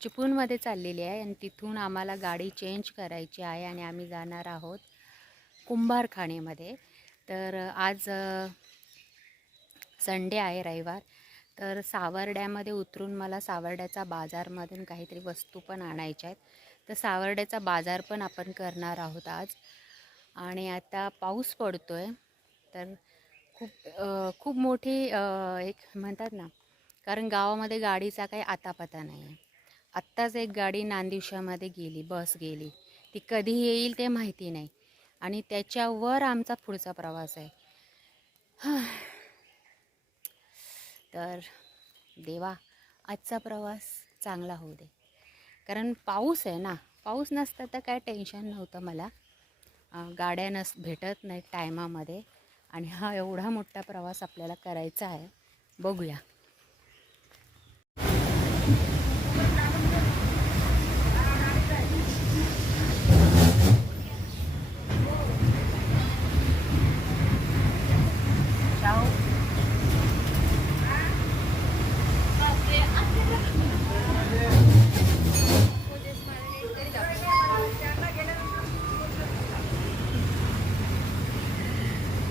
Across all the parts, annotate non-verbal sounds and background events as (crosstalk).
चिपळूणमध्ये चाललेली आहे आणि तिथून आम्हाला गाडी चेंज करायची आहे आणि आम्ही जाणार आहोत कुंभारखाणेमध्ये. तर आज संडे आहे रविवार. तर सावर्ड्यामध्ये उतरून मला सावर्ड्याचा बाजारमधून काहीतरी वस्तू पण आणायच्या आहेत. तर सावर्ड्याचा बाजार पण आपण करणार आहोत आज. आणि आता पाऊस पडतो आहे तर खूप खूप मोठी एक म्हणतात ना कारण गावामध्ये गाडीचा काही आतापता नाही आहे आत्ताच एक गाडी नांदिवशामध्ये गेली बस गेली. ती कधी येईल ते माहिती नाही. आणि त्याच्यावर आमचा पुढचा प्रवास आहे. (sighs) तर देवा आजचा प्रवास चांगला होऊ दे. कारण पाऊस आहे ना पाऊस नसता तर काय टेन्शन नव्हतं मला. गाड्या नस भेटत नाहीत टायमामध्ये. आणि हा एवढा मोठा प्रवास आपल्याला करायचा आहे. बघूया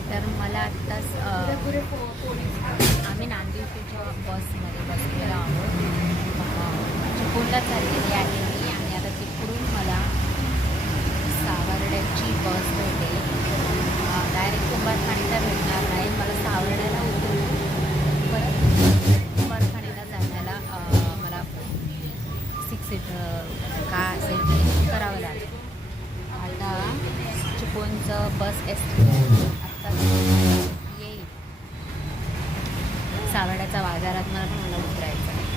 तर मला आत्ताच अ, आम्ही नांदिवशीच्या बसमध्ये बसलेलो आहोत अ, चिपळूणला चाललेली आहे मी आणि आता तिकडून मला सावर्ड्याची बस भेटेल डायरेक्ट कुंभारखाणीला भेटणार नाही मला सावर्ड्याला उतरून परत कुंभारखाणीला जाण्याला अ, मला सिक्स सीट काय असेल ते करावं लागेल आता चिपळूणचं बस एस आत्ता येईल सावर्ड्याच्या बाजारात मला मला उतरायचं आहे.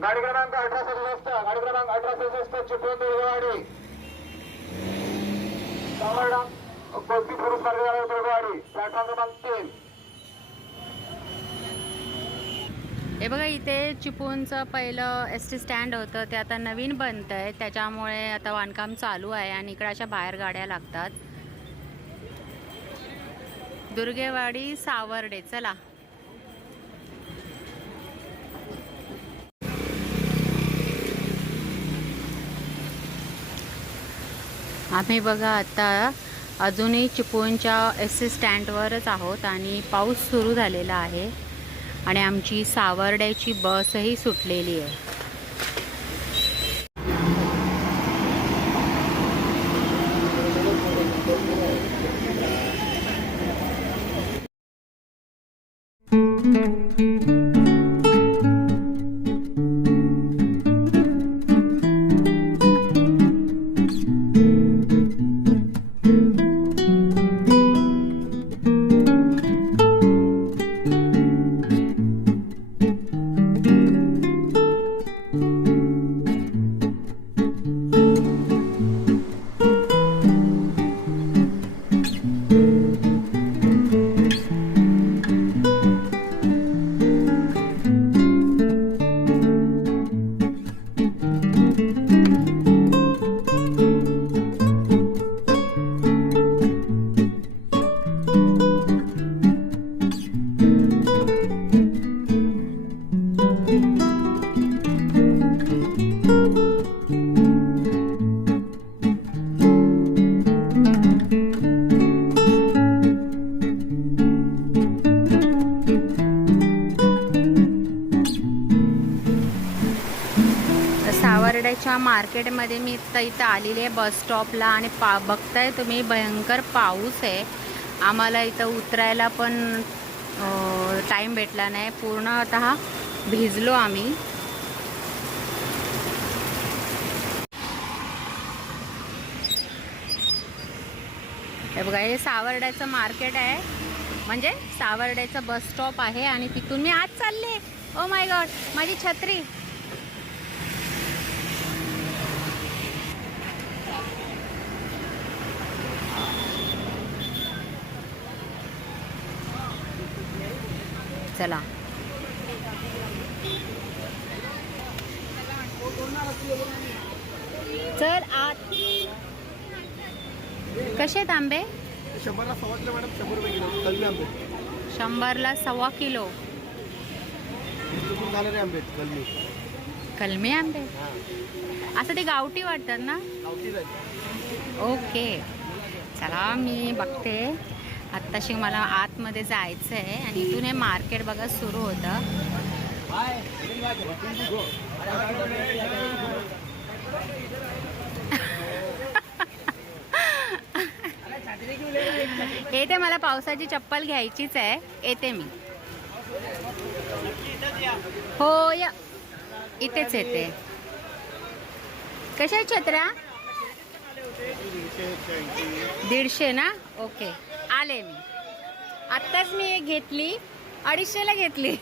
गाडी क्रमांक अठरा सदुसष्ट गाडी क्रमांक अठरा सदुसष्ट चिपळून दुर्गवाडी. सावर्डा कोणती पुरुष मार्ग दुर्गवाडी? प्लॅटफॉर्म क्रमांक तीन. हे बघा इथे चिपळूणचं पहिलं एस टी स्टँड होतं. ते आता नवीन बनतं आहे त्याच्यामुळे आता बांधकाम चालू आहे आणि इकडे अशा बाहेर गाड्या लागतात. दुर्गेवाडी सावर्डे चला. आम्ही बघा आता अजूनही चिपळूणच्या एस सी स्टँडवरच आहोत आणि पाऊस सुरू झालेला आहे आणि आमची सावर्ड्याची बसही सुटलेली आहे. आता इथं आलेली आहे बस स्टॉपला आणि पा बघताय तुम्ही भयंकर पाऊस आहे. आम्हाला इथं उतरायला पण टाईम भेटला नाही. पूर्ण आता भिजलो आम्ही. हे बघा हे सावर्ड्याचं मार्केट आहे. म्हणजे सावर्ड्याचं बस स्टॉप आहे आणि तिथून मी आज चालले. ओ माय गॉड माझी छत्री. चला. चल आत. कसे आहेत आंबे? शंभरला सव्वा किलो मॅडम शंभर रुपये किलो. कलमी आंबे. शंभरला सव्वा किलो. चुकून झालेले आंबे कलमी कलमी आंबे? असं ते गावठी वाटतात ना? गावठी ओके. चला मी बघते. आत्ताशी मला आतमध्ये जायचं आहे आणि इथून हे मार्केट बघा सुरू होतं. (laughs) येते मला पावसाची चप्पल घ्यायचीच आहे. येते मी. हो या. इथेच येते. कशा आहेत छत्र्या? दीडशे ना? ओके. आले मी. आत्ताच मी एक घेतली अडीचशेला घेतली.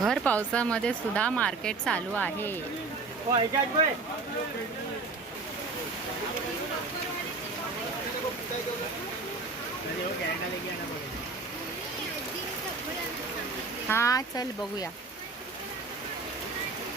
भर पावसामध्ये सुद्धा मार्केट चालू आहे. हा चल बघूया.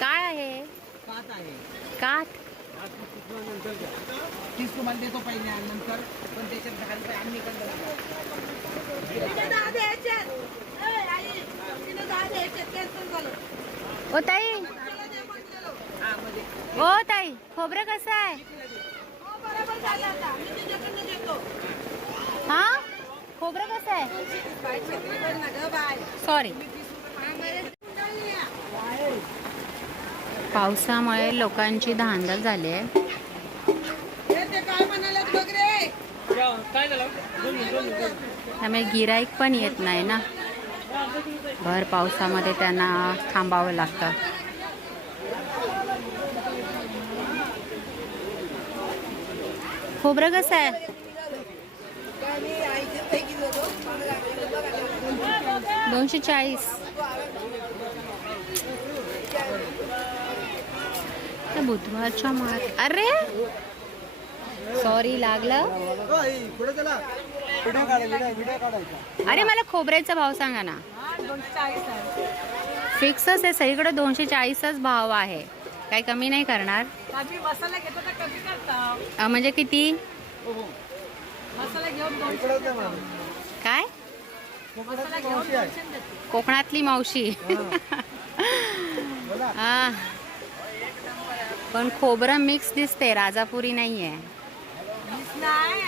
काय आहे? पाच आहे काठ तीस तुम्हाला देतो पहिले आणि नंतर पण त्याच्यात दहा रुपये आम्ही कंद ओ ताई. ओ ताई खोबरं कसं आहे? हा? खोबरं कसं आहे? सॉरी पावसामुळे लोकांची धांदल झाली आहे. त्यामुळे गिराईक पण येत नाही ना. भर पावसामध्ये त्यांना थांबावं लागतं. खोबरं कसं आहे? दोनशे चाळीस. बुधवारच्या मार। अरे! सॉरी लागलं। पुढे चला व्हिडिओ काढा व्हिडिओ काढायचा अरे मला खोबऱ्याचा भाव सांगा ना. फिक्सच आहे सगळीकडे दोनशे चाळीसच भाव आहे. काही कमी नाही करणार. आम्ही मसाला घेतो तर कमी करता. अं, म्हणजे किती? काय? कोकणातली मावशी. हा. (laughs) पण खोबरं मिक्स दिसते राजापुरी नाहीये. नाही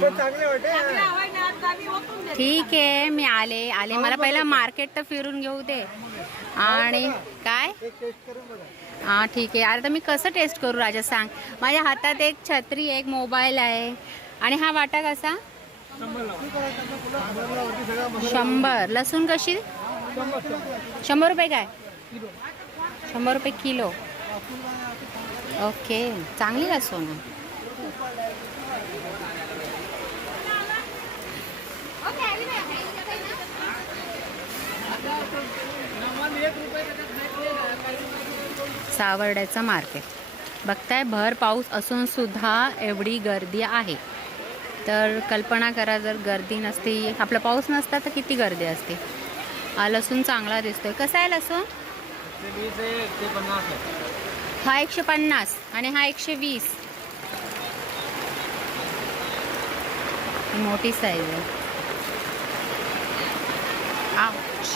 देतो. ठीक आहे मी आले आले. मला पहिलं मार्केट तर फिरून घेऊ दे. आणि काय? हां ठीक आहे. अरे तर मी कसं टेस्ट करू राजा सांग. माझ्या हातात एक छत्री आहे एक मोबाईल आहे. आणि हा वाटा कसा? शंभर. लसूण कशी? शंभर रुपये काय? शंभर रुपये किलो. ओके चांगली लसूण सोनं. सावर्ड्याचं मार्केट. बघताय भर पाऊस असून सुद्धा एवढी गर्दी आहे. तर कल्पना करा जर गर्दी नसती आपला पाऊस नसता तर किती गर्दी असते. हा लसूण चांगला दिसतोय. कसा आहे लसूण? हा एकशे पन्नास आणि हा एकशे वीस. मोठी साईज आहे Ouch.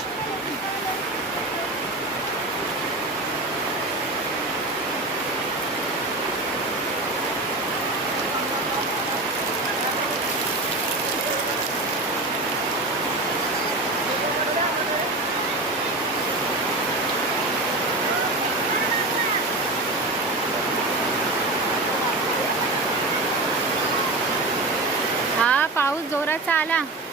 हा पाऊस जोराचा आला.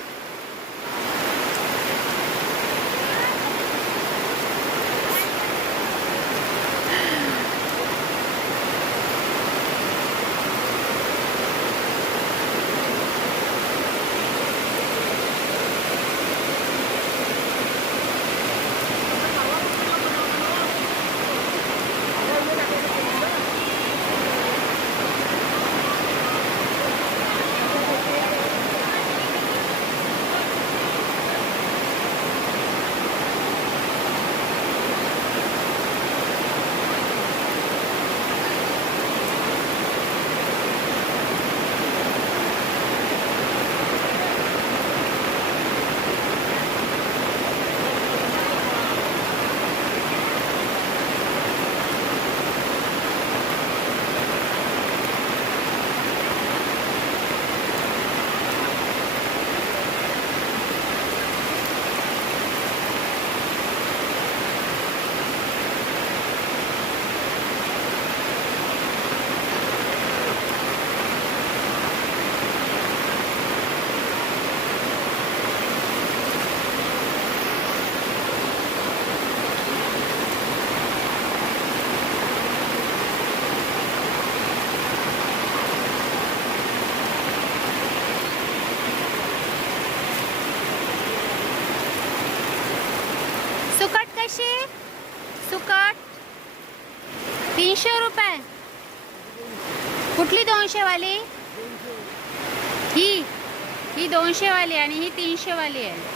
पाचशे सुकट तीनशे रुपये. कुठली दोनशे वाली ही. ही दोनशेवाली आणि ही तीनशेवाली आहे.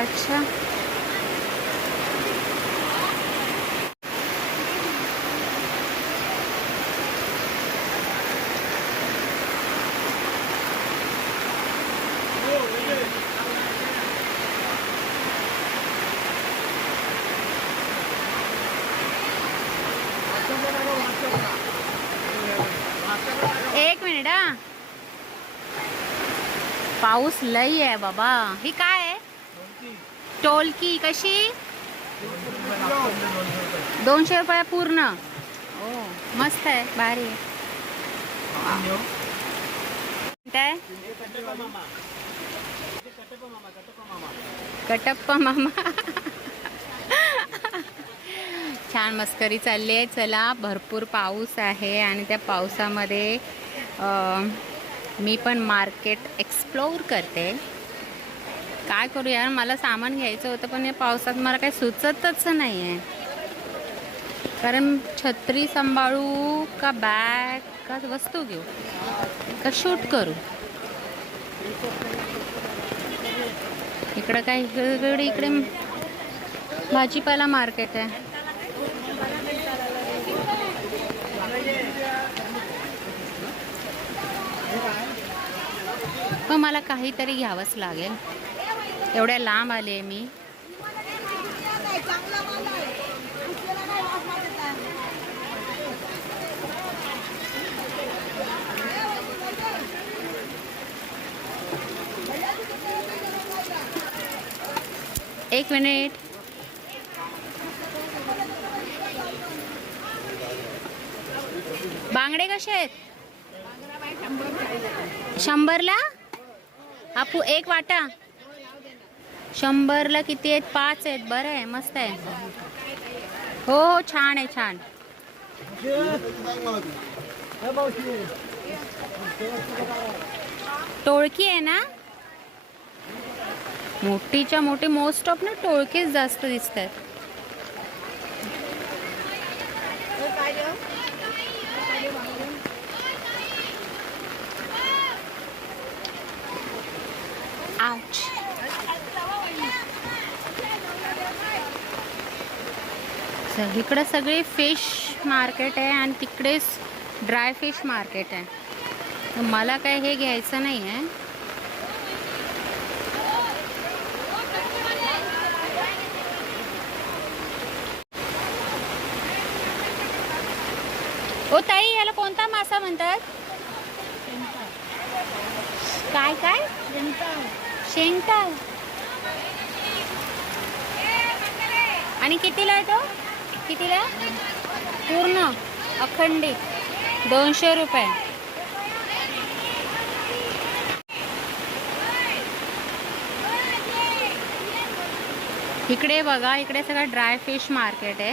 अच्छा एक मिनिट हा पाऊस लई आहे बाबा. ही काय आहे? टोलकी. कशी? दोनशे रुपये पूर्ण. हो. मस्त आहे. भारी आहे. काय? कटप्पा मामा. छान मस्करी चालली आहे. चला भरपूर पाऊस आहे आणि त्या पावसामध्ये अं, मी पण मार्केट एक्सप्लोर करते. काय करू यार मला सामान घ्यायचं होतं पण या पावसात मला काही सुचतच नाही आहे कारण छत्री सांभाळू का बॅग का वस्तू घेऊ? का शूट करू? इकडं काय इकडे इकडे भाजीपाला मार्केट आहे. पण मला काहीतरी घ्यावंच लागेल. एवढ्या लांब आले मी. एक मिनिट. बांगडे कसे आहेत? शंभरला? आपू एक वाटा. शंभरला किती आहेत? पाच आहेत. बरं आहे. मस्त आहे. हो हो छान आहे छान. टोळकी आहे ना? मोठीच्या मोठी मोस्ट ऑफ ना टोळकीच जास्त दिसत आहेत आउच स- इकडं सगळे फिश मार्केट आहे आणि तिकडेच ड्राय फिश मार्केट आहे. तर मला काय हे घ्यायचं नाही आहे ओ ताई याला कोणता मासा म्हणतात? काय काय? शेंगटा आणि कितीला आहे तो? कितीला? पूर्ण अखंडित. दोनशे रुपये. इकडे बघा इकडे सगळं ड्राय फिश मार्केट आहे.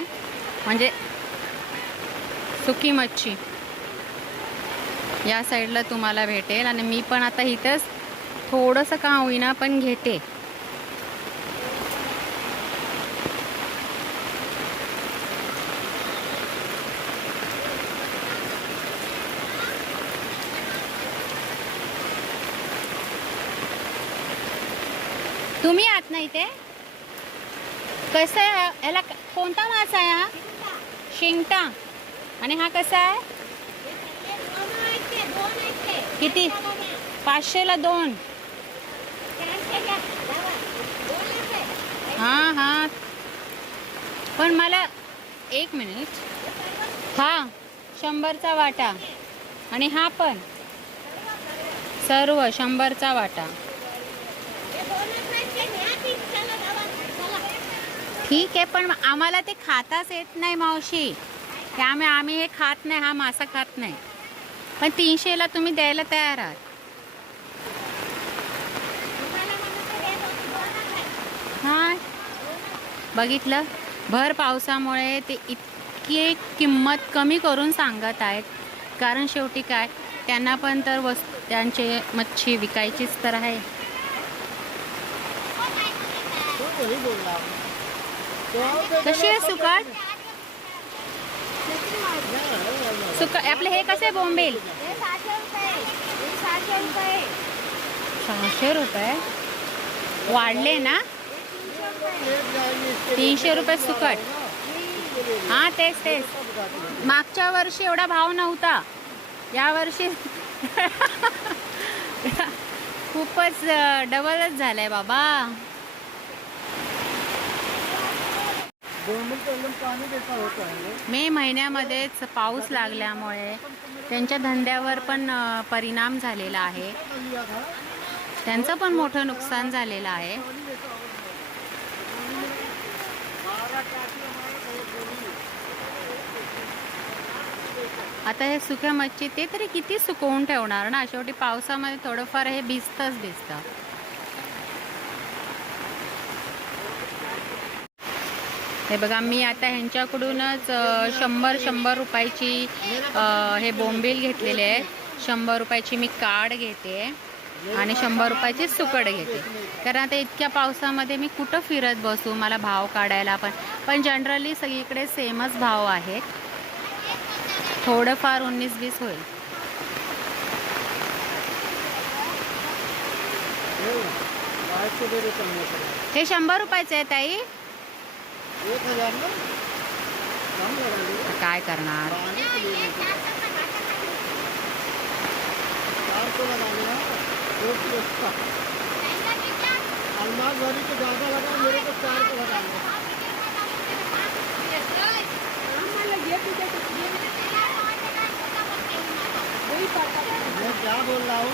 म्हणजे सुकी मच्छी. या साईडला तुम्हाला भेटेल. आणि मी पण आता इथंच थोडंसं का होईना पण घेते. तुम्ही आहात ना इथे? कसं क- कोणता मासा आहे हा? शिंगटा. आणि हा कसा आहे? किती? पाचशेला दोन. हां हां. पण मला एक मिनिट. हा शंभरचा वाटा. आणि हा पण. सर्व शंभरचा वाटा. ठीक आहे पण आम्हाला ते खाताच येत नाही मावशी. त्यामुळे आम्ही हे खात नाही हा मासा खात नाही. पण तीनशेला तुम्ही द्यायला तयार आहात हा बघितलं? भर पावसामुळे ते इतकी किंमत कमी करून सांगत आहेत. कारण शेवटी काय? त्यांना पण तर वस् त्यांचे मच्छी विकायचीच तर आहे. कशी आहे सुकट? सुक आपले हे कसे बोंबेल? सहाशे रुपये? वाढले ना? तीनशे रुपये सुकट. हां तेच तेच मागच्या वर्षी एवढा भाव नव्हता. या वर्षी (laughs) खूपच डबलच झालंय बाबा. मे महिन्यामध्येच पाऊस लागल्यामुळे त्यांच्या धंद्यावर पण परिणाम झालेला आहे. त्यांचं पण मोठं नुकसान झालेलं आहे. आता हे सुक्या मच्छी ते तरी किती सुकवून ठेवणार ना? शेवटी पावसामध्ये थोडंफार हे भिजतच भिजतं. हे बघा मी आता ह्यांच्याकडूनच शंभर शंभर रुपयाची हे बोंबील घेतलेले आहे शंभर रुपयाची मी काड घेते. आणि शंभर रुपयाची सुकड घेते. कारण आता इतक्या पावसामध्ये मी कुठं फिरत बसू? मला भाव काढायला पण पण जनरली सगळीकडे सेमच भाव आहेत. थोडंफार उन्नीस वीस होईल. हे शंभर रुपयाचे आहे ताई. काय करणार? अलमार वाली को ज़्यादा लगा मेरे को चार को लगा मैं क्या बोल रहा हूँ?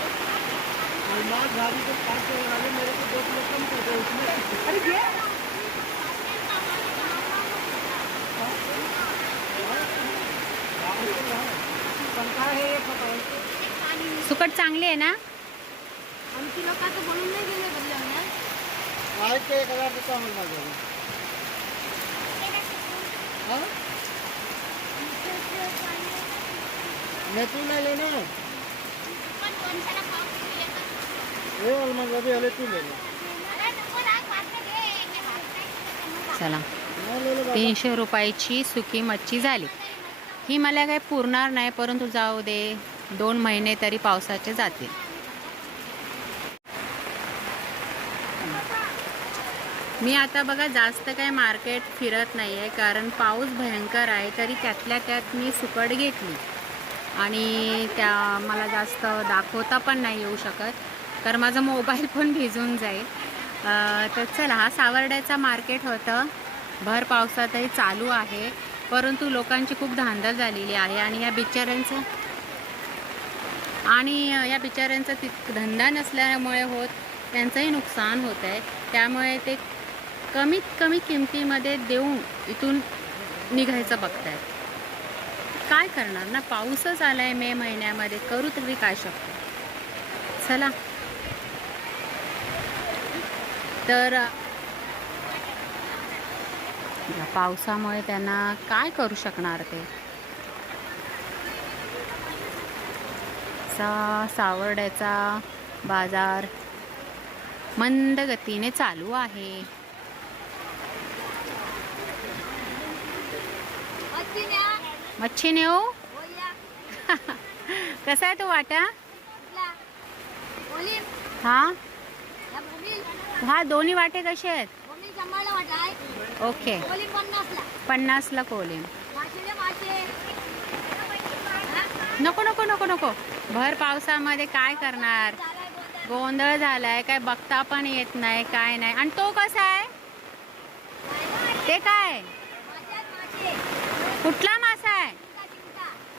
अलमार भाभी को पाँच सौ लगा ले मेरे को दो किलो कम कर दो उसमें अरे ये? है। सुकट चांगली आहे ना? आज के एक हजार रुपया मिलना चाहिए हाँ? मैं तू नहीं लेना ये अलमार भाभी हले तू ले ले चला। तीनशे रुपयाची सुकी मच्छी झाली. ही मला काय पुरणार नाही परंतु जाऊ दे दोन महिने तरी पावसाचे जातील. मी आता बघा जास्त काही मार्केट फिरत नाही आहे कारण पाऊस भयंकर आहे तरी त्यातल्या त्यात मी सुकट घेतली. आणि त्या मला जास्त दाखवता पण नाही येऊ शकत कारण माझा मोबाईल पण भिजून जाईल. तर चला हा सावर्ड्याचा मार्केट होतं. भर पावसातही चालू आहे परंतु लोकांची खूप धांदल झालेली आहे. आणि या बिचाऱ्यांचं आणि या बिचाऱ्यांचा ति धंदा नसल्यामुळे होत त्यांचंही नुकसान होत आहे त्यामुळे ते कमीत कमी किमतीमध्ये देऊन इथून निघायचं बघतायत काय करणार ना? पाऊसच आला आहे मे महिन्यामध्ये करू तरी काय शकतो? चला. तर पावसामुळे त्यांना काय करू शकणार ते? सा सावर्ड्याचा बाजार मंद गतीने चालू आहे. मच्छी नेऊ (laughs) कसा आहे तो वाटा? हा? हा दोन्ही वाटे कसे आहेत? ओके. पन्नासला. कोलिम नको नको नको नको. भर पावसामध्ये काय करणार? गोंधळ झालाय काय बघता पण येत नाही काय नाही. आणि तो कसा आहे? ते काय?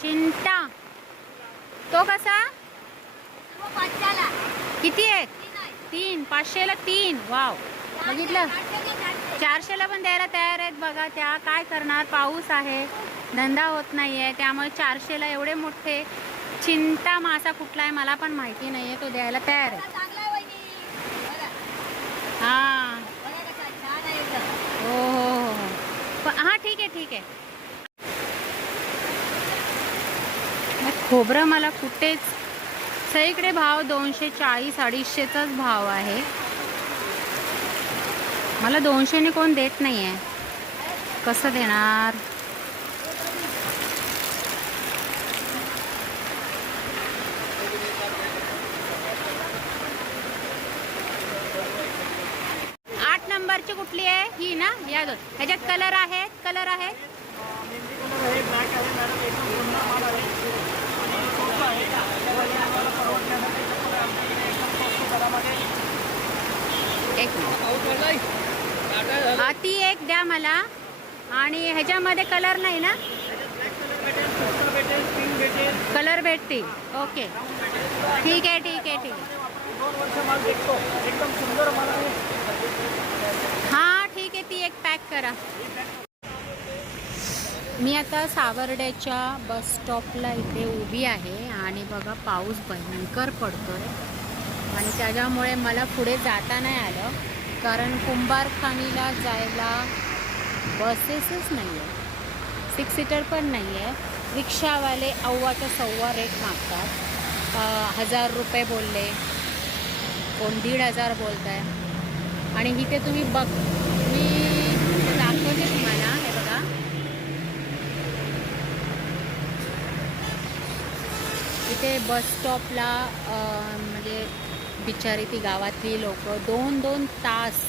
चिंता. तो कसा? किती आहेत तीन पाचशेला तीन. वाव. बघितलं? चारशेला पण द्यायला तयार आहेत बघा त्या. काय करणार? पाऊस आहे. धंदा होत नाही आहे त्यामुळे चारशेला एवढे मोठे चिंता मासा कुठला आहे मला पण माहिती नाही आहे तो द्यायला तयार आहे. हां. हो हो हो हो. हां ठीक आहे ठीक आहे. खोबरं मला कुठेच सगळीकडे भाव दोनशे चाळीस अडीचशेचाच भाव आहे. मला दोनशेने कोण देत नाही आहे कसं देणार? आठ नंबरची कुठली आहे? ही ना? या दोन. ह्याच्यात कलर आहेत? कलर आहेत? एक हा, ती एक द्या मला. आणि ह्याच्यामध्ये कलर नाही ना? कलर भेटतील. ओके ठीक आहे ठीक आहे ठीक आहे. हां ठीक आहे ती एक पॅक करा. मी आता सावर्ड्याच्या बस स्टॉपला इथे उभी आहे आणि बघा पाऊस भयंकर पडतो आहे आणि त्याच्यामुळे मला पुढे जाता नाही आलं कारण कुंभारखानीला जायला बसेसच नाही आहे सिक्स सीटर पण नाही आहे रिक्षावाले अव्वाच्या सव्वा रेट मागतात. हजार रुपये बोलले. कोण दीड हजार बोलत आहे आणि इथे तुम्ही बघ मी दाखवते तुम्हाला हे बघा तिथे बस स्टॉपला म्हणजे बिचारी ती गावातली लोक दोन दोन तास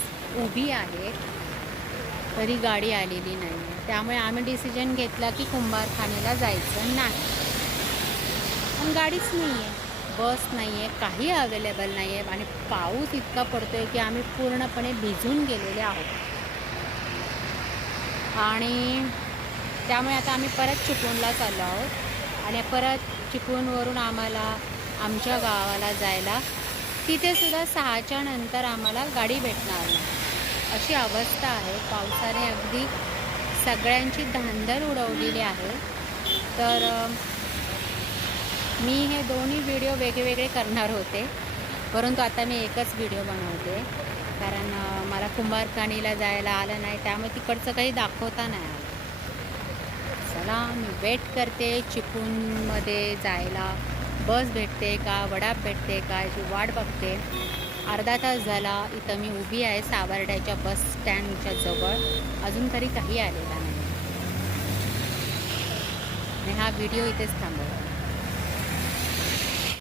उभी आहेत तरी गाडी आलेली नाही आहे त्यामुळे आम्ही डिसिजन घेतला की कुंभारखानेला जायचं नाही. पण गाडीच नाही आहे बस नाही आहे काही अवेलेबल नाही आहे आणि पाऊस इतका पडतो आहे की आम्ही पूर्णपणे भिजून गेलेले आहोत. आणि त्यामुळे आता आम्ही परत चिपळूणला चाललो आहोत. आणि परत चिपळूणवरून आम्हाला आमच्या गावाला जायला तिथेसुद्धा सहाच्या नंतर आम्हाला गाडी भेटणार नाही. अशी अवस्था आहे. पावसाने अगदी सगळ्यांची धांदल उडवलेली आहे. तर मी हे दोन्ही व्हिडिओ वेगवेगळे करणार होते. परंतु आता मी एकच व्हिडिओ बनवते. कारण मला कुंभारखाणीला जायला आलं नाही. त्यामुळे तिकडचं काही दाखवता नाही आलं. चला मी वेट करते चिपळूणमध्ये जायला. बस भेटते का वडाप भेटते का याची वाट बघते. अर्धा तास झाला इथं मी उभी आहे सावर्ड्याच्या बस स्टँडच्या जवळ. अजून तरी काही आलेला नाही. आणि हा व्हिडिओ इथेच थांबव